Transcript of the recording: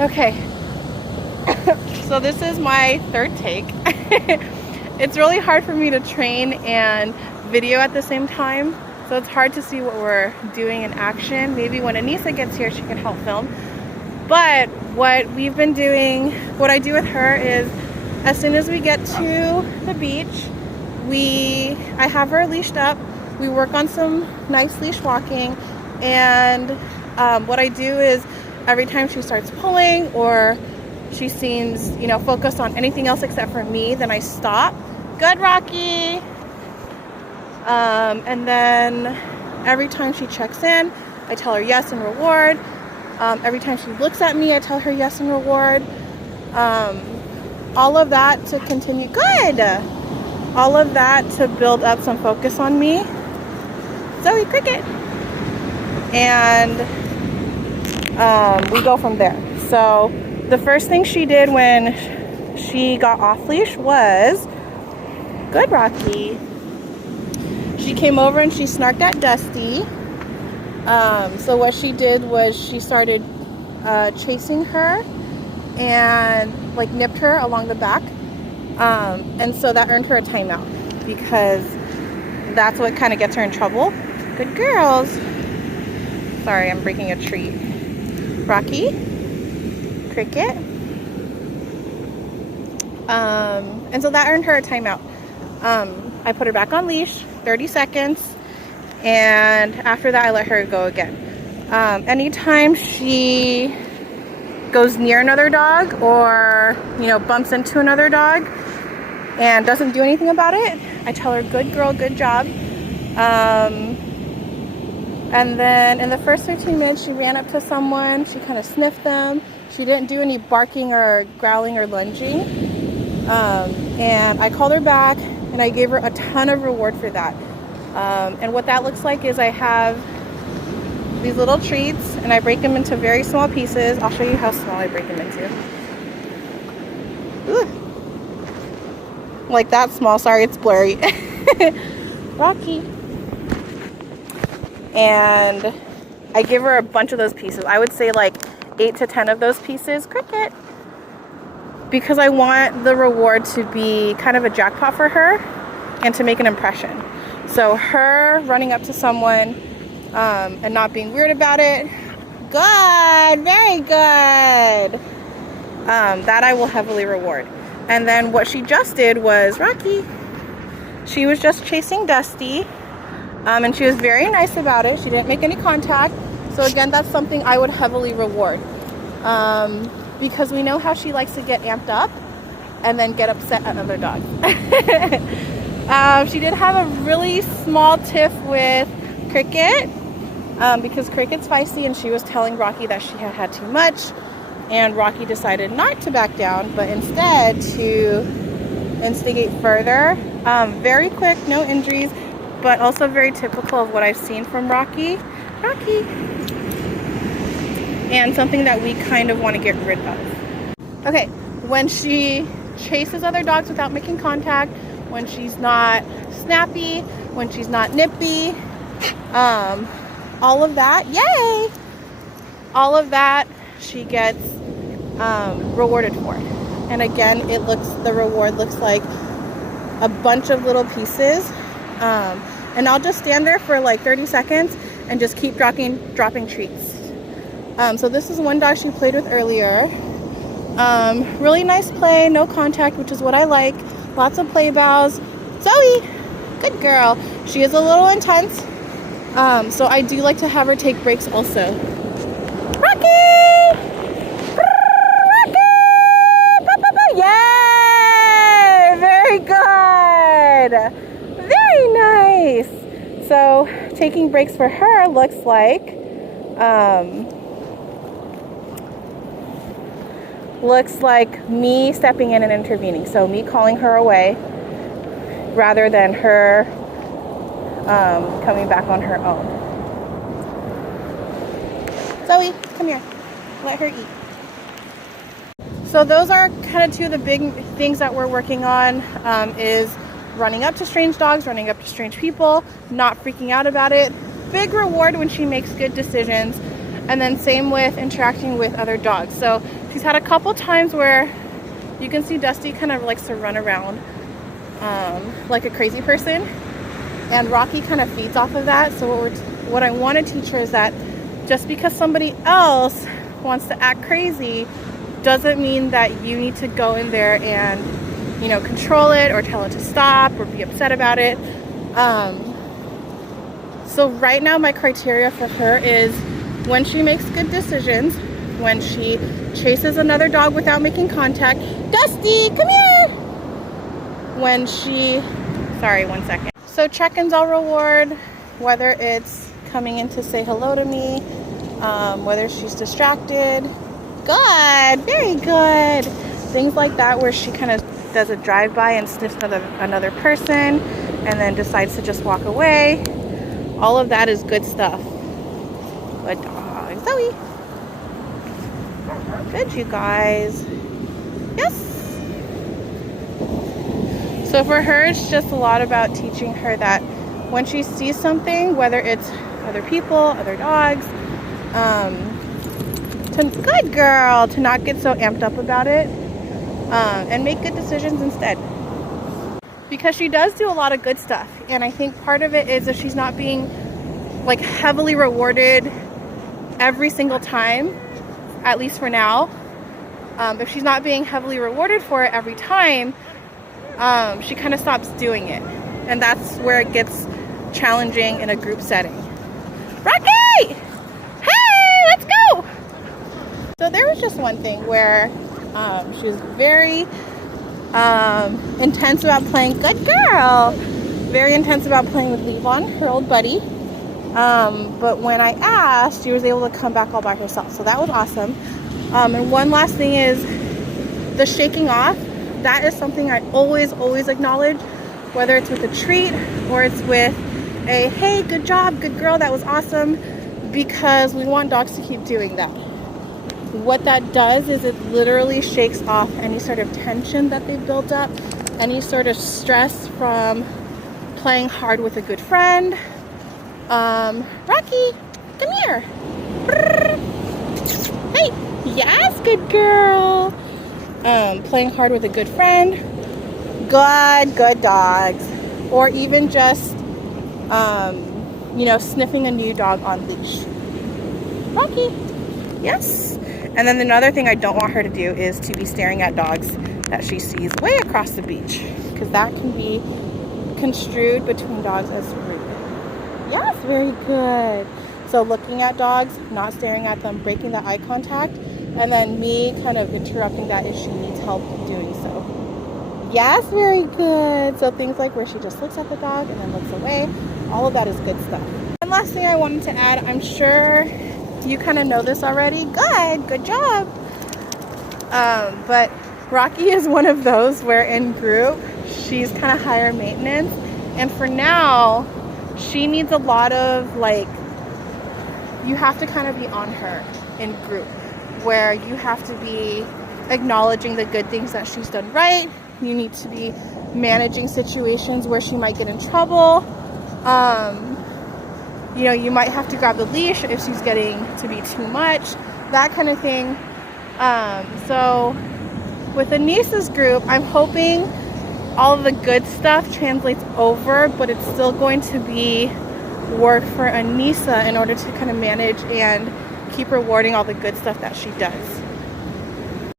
Okay, so this is my third take. It's really hard for me to train and video at the same time, so it's hard to see what we're doing in action. Maybe when Anissa gets here, she can help film. But what we've been doing, what I do with her is, as soon as we get to the beach, I have her leashed up. We work on some nice leash walking, and what I do is every time she starts pulling or she seems, focused on anything else except for me, then I stop. Good, Rocky. And then every time she checks in, I tell her yes and reward. Every time she looks at me, I tell her yes and reward. All of that to continue. Good. All of that to build up some focus on me. Zoe, cricket. And we go from there. So the first thing she did when she got off leash was, good, Rocky. She came over and she snarked at Dusty. So what she did was she started chasing her and nipped her along the back. And so that earned her a timeout because that's what kind of gets her in trouble. Good girls. Sorry, I'm breaking a tree. Rocky, cricket. And so that earned her a timeout. I put her back on leash, 30 seconds. And after that, I let her go again. Anytime she goes near another dog or, bumps into another dog and doesn't do anything about it, I tell her, good girl, good job. And then in the first 15 minutes, she ran up to someone. She kind of sniffed them. She didn't do any barking or growling or lunging. And I called her back and I gave her a ton of reward for that. And what that looks like is I have these little treats and I break them into very small pieces. I'll show you how small I break them into. Ooh. Like that small. Sorry, it's blurry. Rocky. And I give her a bunch of those pieces. I would say 8 to 10 of those pieces. Cricket. Because I want the reward to be kind of a jackpot for her and to make an impression. So her running up to someone and not being weird about it. Good. Very good. That I will heavily reward. And then what she just did was, Rocky, she was just chasing Dusty. And she was very nice about it. She didn't make any contact. So again, that's something I would heavily reward. Because we know how she likes to get amped up and then get upset at other dogs. She did have a really small tiff with Cricket because Cricket's feisty and she was telling Rocky that she had had too much. And Rocky decided not to back down, but instead to instigate further. Very quick, no injuries. But also very typical of what I've seen from Rocky. And something that we kind of want to get rid of. Okay, when she chases other dogs without making contact, when she's not snappy, when she's not nippy, all of that, yay! All of that she gets rewarded for. And again, the reward looks like a bunch of little pieces. And I'll just stand there for 30 seconds and just keep dropping treats. So this is one dog she played with earlier. Really nice play, no contact, which is what I like. Lots of play bows. Zoe, good girl. She is a little intense. So I do like to have her take breaks also. Rocky! Rocky! Yay! Very good. Very nice. So taking breaks for her looks like me stepping in and intervening. So me calling her away rather than her coming back on her own. Zoe, come here. Let her eat. So those are kind of two of the big things that we're working on, is running up to strange dogs, running up to strange people, not freaking out about it. Big reward when she makes good decisions. And then same with interacting with other dogs. So She's had a couple times where you can see Dusty kind of likes to run around like a crazy person, and Rocky kind of feeds off of that. So what I want to teach her is that just because somebody else wants to act crazy doesn't mean that you need to go in there and, you know, control it or tell it to stop or be upset about it. So right now my criteria for her is when she makes good decisions, when she chases another dog without making contact. Dusty, come here! When she, sorry, one second. So check-ins I'll reward, whether it's coming in to say hello to me, whether she's distracted. Good, very good. Things like that where she kind of does a drive-by and sniffs another person and then decides to just walk away. All of that is good stuff. Good dog. Zoe. Good, you guys. Yes. So for her, it's just a lot about teaching her that when she sees something, whether it's other people, other dogs, good girl, to not get so amped up about it, and make good decisions instead. Because she does do a lot of good stuff, and I think part of it is that she's not being like heavily rewarded every single time, at least for now. If she's not being heavily rewarded for it every time, she kind of stops doing it, and that's where it gets challenging in a group setting. Rocky! Hey, let's go! So there was just one thing where she was very intense about playing, good girl, very intense about playing with Levon, her old buddy. But when I asked, she was able to come back all by herself, so that was awesome. And one last thing is the shaking off. That is something I always acknowledge, whether it's with a treat or it's with a, hey, good job, good girl, that was awesome, because we want dogs to keep doing that. What that does is it literally shakes off any sort of tension that they've built up, any sort of stress from playing hard with a good friend. Rocky, come here. Hey, yes, good girl. Playing hard with a good friend. Good dogs. Or even just, you know, sniffing a new dog on leash. Rocky, yes. And then another thing I don't want her to do is to be staring at dogs that she sees way across the beach, because that can be construed between dogs as rude. Yes, very good. So looking at dogs, not staring at them, breaking that eye contact, and then me kind of interrupting that if she needs help doing so. Yes, very good. So things like where she just looks at the dog and then looks away, all of that is good stuff. One last thing I wanted to add, I'm sure you kind of know this already. Good job. But Rocky is one of those where in group, she's kind of higher maintenance. And for now, she needs a lot of, like, you have to kind of be on her in group, where you have to be acknowledging the good things that she's done right. You need to be managing situations where she might get in trouble. You know, you might have to grab the leash if she's getting to be too much, that kind of thing. So with Anissa's group, I'm hoping all of the good stuff translates over, but it's still going to be work for Anissa in order to kind of manage and keep rewarding all the good stuff that she does.